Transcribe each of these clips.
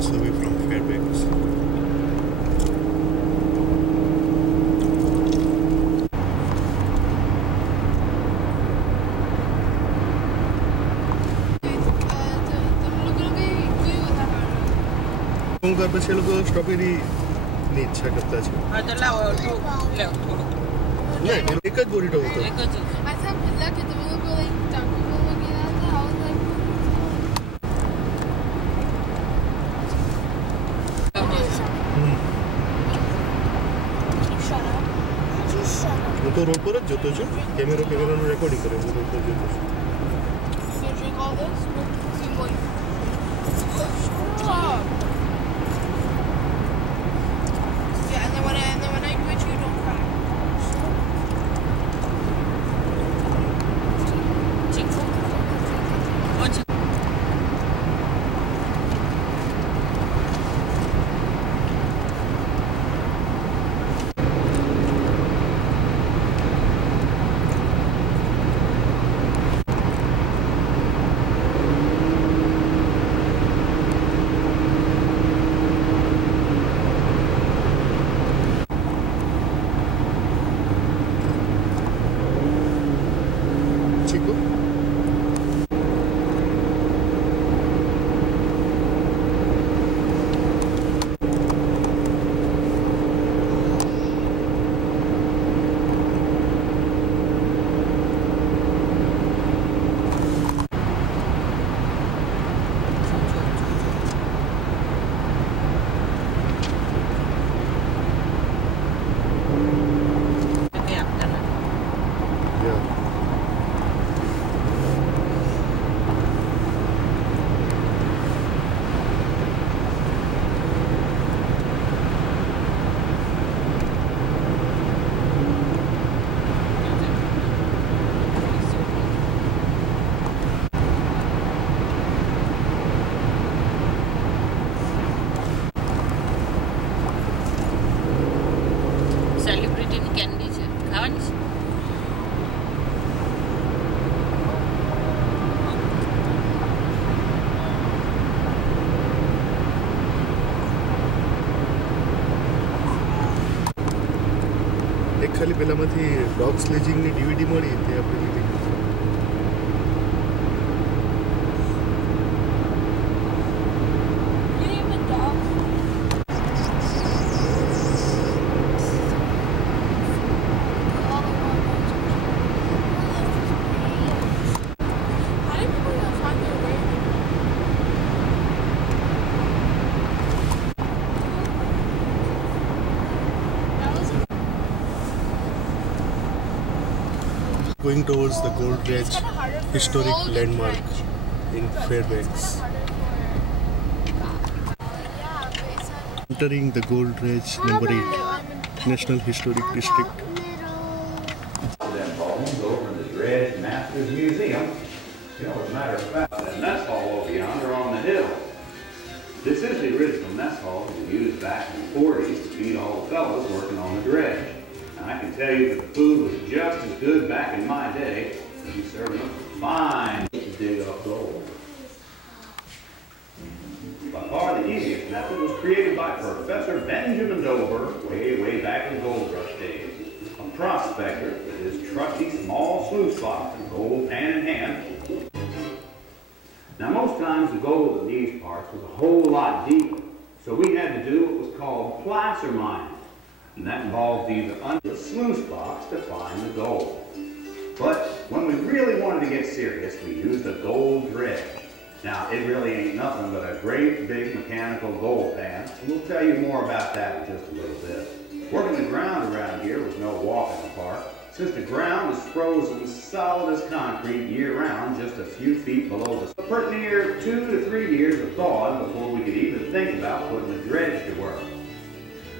miles away from Fairbanks. गएपछि लोग strawberry ની ઈચ્છા કરતા છે. હા તો લાવો થોડું. નહીં એક જ બોરીટો હતો. એક જ. I said look at the logo like Dunkin' looking at it. I was like shut up. Just shut up. હું તો રોડ પર જ જોતો છું. કેમેરાનું રેકોર્ડિંગ કરે હું રોડ પર જોતો છું. You gonna drink all this? Seem like shut up. Yeah, and then when I quit you, don't cry. એક ખાલી પેલામાંથી ડોગ સ્લેજિંગની DVD મળી તે આપણે લીધી. Going towards the Gold Dredge historic landmark in Fairbanks. Entering the Gold Dredge No.8 National Historic District. Them bones over in the Dredge Masters Museum. You know, as a matter of fact, the mess hall over yonder on the hill. This is the original mess hall that was used back in the 40s to feed all the fellows working on the dredge. I can tell you that the food was just as good back in my day as you served up fine to dig up gold. By far the easiest method was created by Professor Benjamin Dover way back in the gold rush days. A prospector with his trusty small sluice box and gold hand in hand. Now most times the gold in these parts was a whole lot deeper, so we had to do what was called placer mining. And that involved either under a sluice box to find the gold. But when we really wanted to get serious, we used a gold dredge. Now, it really ain't nothing but a great big mechanical gold pan, and we'll tell you more about that in just a little bit. Working the ground around here was no walk in the park, since the ground is frozen solid as concrete year-round just a few feet below the surface. Pretty near 2 to 3 years of thawing before we could even think about putting the dredge to work.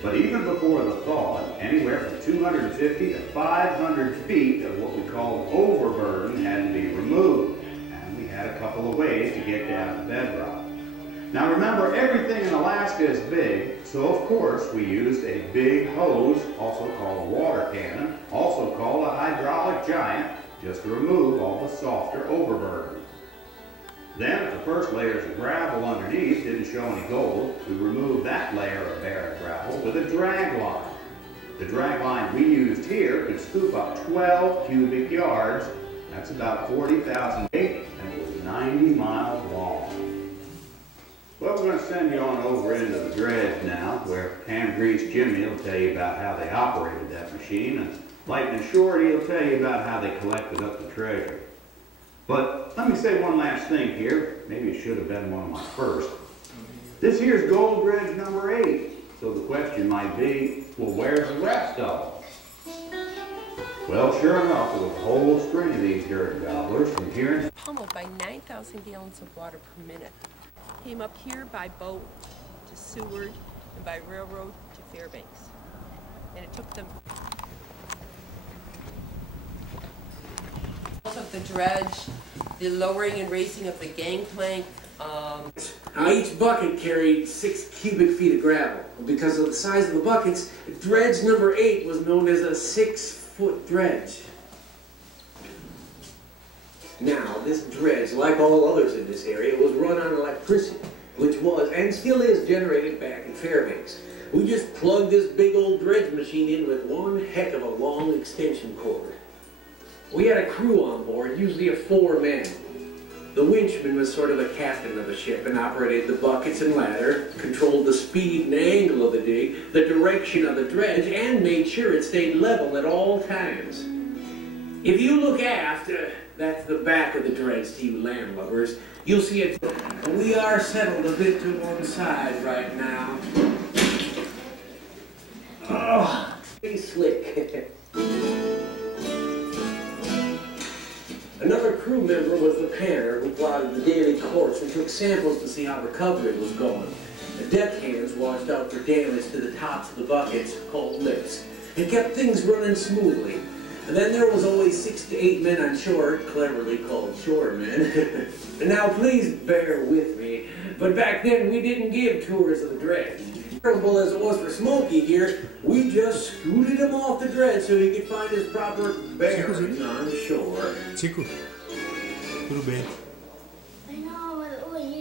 But even before the thaw, anywhere from 250 to 500 feet of what we call overburden had to be removed. And we had a couple of ways to get down to bedrock. Now remember, everything in Alaska is big, so of course we used a big hose, also called a water cannon, also called a hydraulic giant, just to remove all the softer overburden. Then, if the first layers of gravel underneath didn't show any gold, we removed that layer of barren gravel with a drag line. The drag line we used here could scoop up 12 cubic yards. That's about 40,000 feet, and it was 90 miles long. Well, we're going to send you on over into the dredge now, where Cam Grease Jimmy will tell you about how they operated that machine, and Lightning Shorty will tell you about how they collected up the treasure. But let me say one last thing here. Maybe it should have been one of my first. This here's Gold Dredge No.8. So the question might be, well, where's the rest of them? Well, sure enough, there was a whole string of these dirt gobblers from here. Pummeled by 9,000 gallons of water per minute. Came up here by boat to Seward and by railroad to Fairbanks. And it took them of the dredge, the lowering and raising of the gangplank. Now each bucket carried 6 cubic feet of gravel. Because of the size of the buckets, dredge number 8 was known as a 6-foot dredge. Now, this dredge, like all others in this area, was run on electricity, which was, and still is, generated back in Fairbanks. We just plugged this big old dredge machine in with one heck of a long extension cord. We had a crew on board, usually of 4 men. The winchman was sort of the captain of the ship and operated the buckets and ladder, controlled the speed and angle of the dig, the direction of the dredge, and made sure it stayed level at all times. If you look aft, that's the back of the dredge to you landlubbers, you'll see it. We are settled a bit to one side right now. Oh, pretty slick. Another crew member was the panner who plotted the daily course and took samples to see how recovery was going. The deckhands watched out for damage to the tops of the buckets, called lips, and kept things running smoothly. And then there was always 6 to 8 men on shore, cleverly called shoremen. And now please bear with me, but back then we didn't give tours of the dredge. Terrible as it was for Smokey here, we just scooted him off the dredge so he could find his proper bearings on shore. Chico, tudo bem.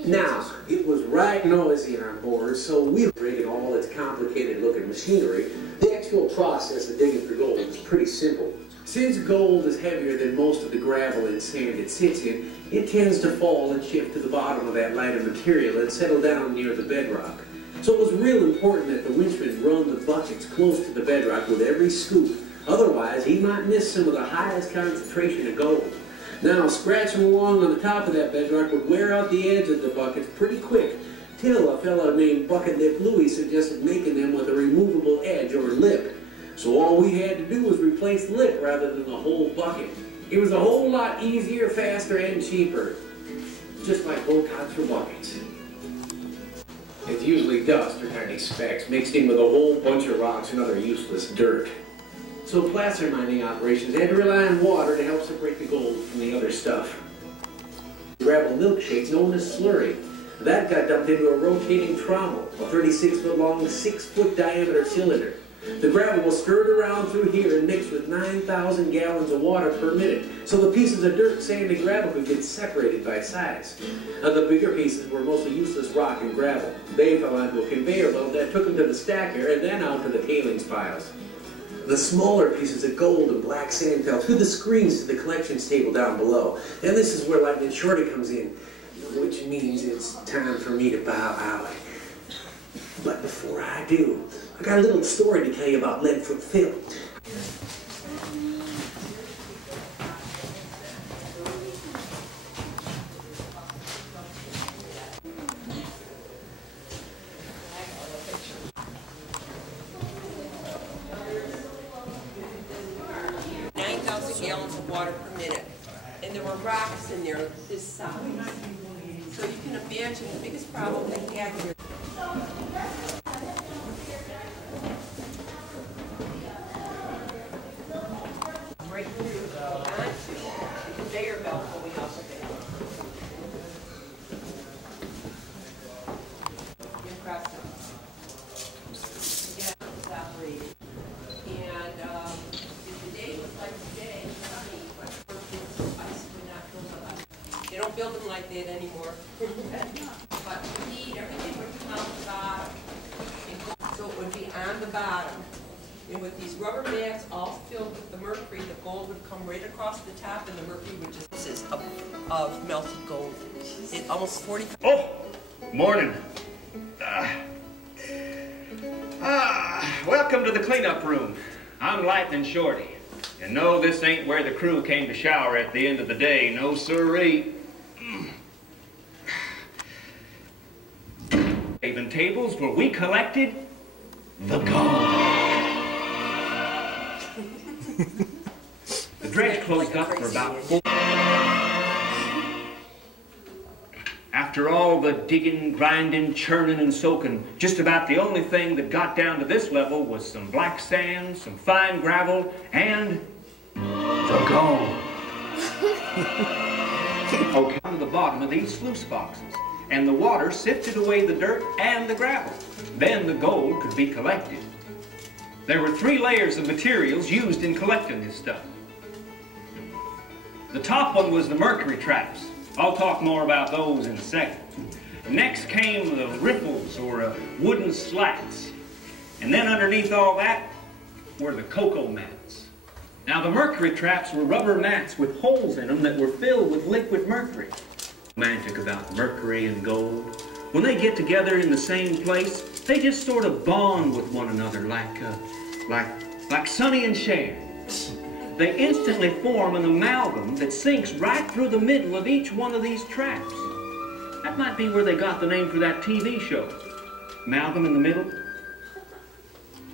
Now, it was right noisy on board, so we rigged all its complicated looking machinery. The actual process of digging for gold is pretty simple. Since gold is heavier than most of the gravel and sand it sits in, it tends to fall and shift to the bottom of that lighter material and settle down near the bedrock. So it was real important that the winchman run the buckets close to the bedrock with every scoop. Otherwise, he might miss some of the highest concentration of gold. Now, scratching along on the top of that bedrock would wear out the edge of the buckets pretty quick, till a fellow named Bucket Lip Louie suggested making them with a removable edge or lip. So all we had to do was replace the lip rather than the whole bucket. It was a whole lot easier, faster, and cheaper. Just like bocots for buckets. It's usually dust or tiny specks mixed in with a whole bunch of rocks and other useless dirt. So placer mining operations had to rely on water to help separate the gold from the other stuff. Gravel milkshake known as slurry. That got dumped into a rotating trommel, a 36-foot long, 6-foot diameter cylinder. The gravel was stirred around through here and mixed with 9,000 gallons of water per minute, so the pieces of dirt, sand, and gravel could get separated by size. The bigger pieces were mostly useless rock and gravel. They fell onto a conveyor belt that took them to the stacker and then out to the tailings piles. The smaller pieces of gold and black sand fell through the screens to the collections table down below. And this is where Lightning Shorty comes in, which means it's time for me to bow out. But before I do, I got a little story to tell you about Leadfoot Phil. Gallons of water per minute, and there were rocks in there this size. So you can imagine the biggest problem they had here. Right through onto the conveyor belt going up with it. Impressive. Yeah, it was operated. And if the day was like today, they don't build them like that anymore. But indeed, everything would come on the bottom. So it would be on the bottom. And with these rubber mats all filled with the mercury, the gold would come right across the top, and the mercury would just of melted gold. It almost 45. Oh, morning. Welcome to the cleanup room. I'm Lightning Shorty. And no, this ain't where the crew came to shower at the end of the day. No sirree. Haven tables where we collected the gold. The dredge closed up for about 4. After all the digging, grinding, churning, and soaking, just about the only thing that got down to this level was some black sand, some fine gravel, and the gold. Okay, down to the bottom of these sluice boxes, and the water sifted away the dirt and the gravel. Then the gold could be collected. There were 3 layers of materials used in collecting this stuff. The top one was the mercury traps. I'll talk more about those in a second. Next came the riffles, or wooden slats. And then underneath all that were the cocoa mats. Now the mercury traps were rubber mats with holes in them that were filled with liquid mercury. Magic about mercury and gold. When they get together in the same place, they just sort of bond with one another like Sonny and Cher. They instantly form an amalgam that sinks right through the middle of each one of these traps. That might be where they got the name for that TV show. Amalgam in the middle.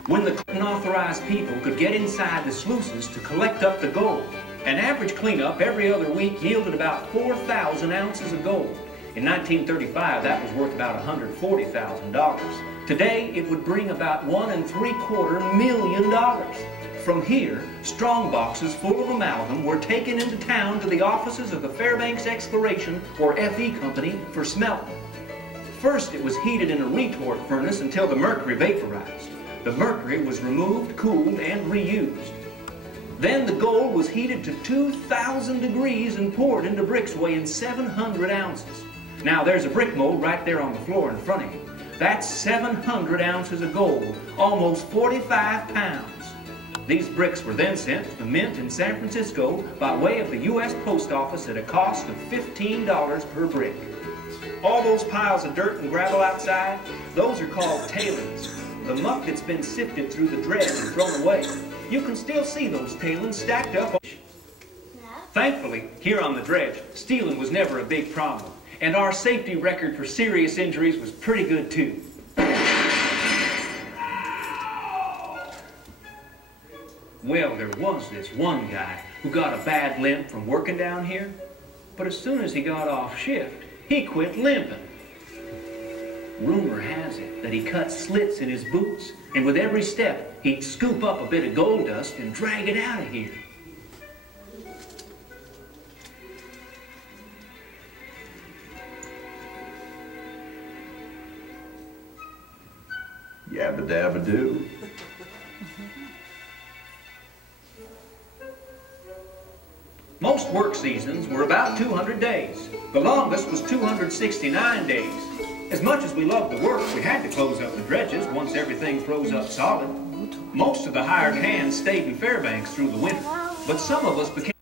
When the unauthorized people could get inside the sluices to collect up the gold, an average cleanup every other week yielded about 4,000 ounces of gold. In 1935, that was worth about $140,000. Today, it would bring about $1.75 million. From here, strong boxes full of amalgam were taken into town to the offices of the Fairbanks Exploration, or FE Company, for smelting. First, it was heated in a retort furnace until the mercury vaporized. The mercury was removed, cooled, and reused. Then the gold was heated to 2,000 degrees and poured into bricks weighing 700 ounces. Now, there's a brick mold right there on the floor in front of you. That's 700 ounces of gold, almost 45 pounds. These bricks were then sent to the mint in San Francisco by way of the U.S. Post Office at a cost of $15 per brick. All those piles of dirt and gravel outside, those are called tailings. The muck that's been sifted through the dredge and thrown away. You can still see those tailings stacked up. Thankfully, here on the dredge, stealing was never a big problem, and our safety record for serious injuries was pretty good too. Well, there was this one guy who got a bad limp from working down here, but as soon as he got off shift, he quit limping. Rumor has it that he cut slits in his boots, and with every step, he'd scoop up a bit of gold dust and drag it out of here. Yabba dabba doo. Most work seasons were about 200 days. The longest was 269 days. As much as we loved the work, we had to close up the dredges once everything froze up solid. Most of the hired hands stayed in Fairbanks through the winter, but some of us became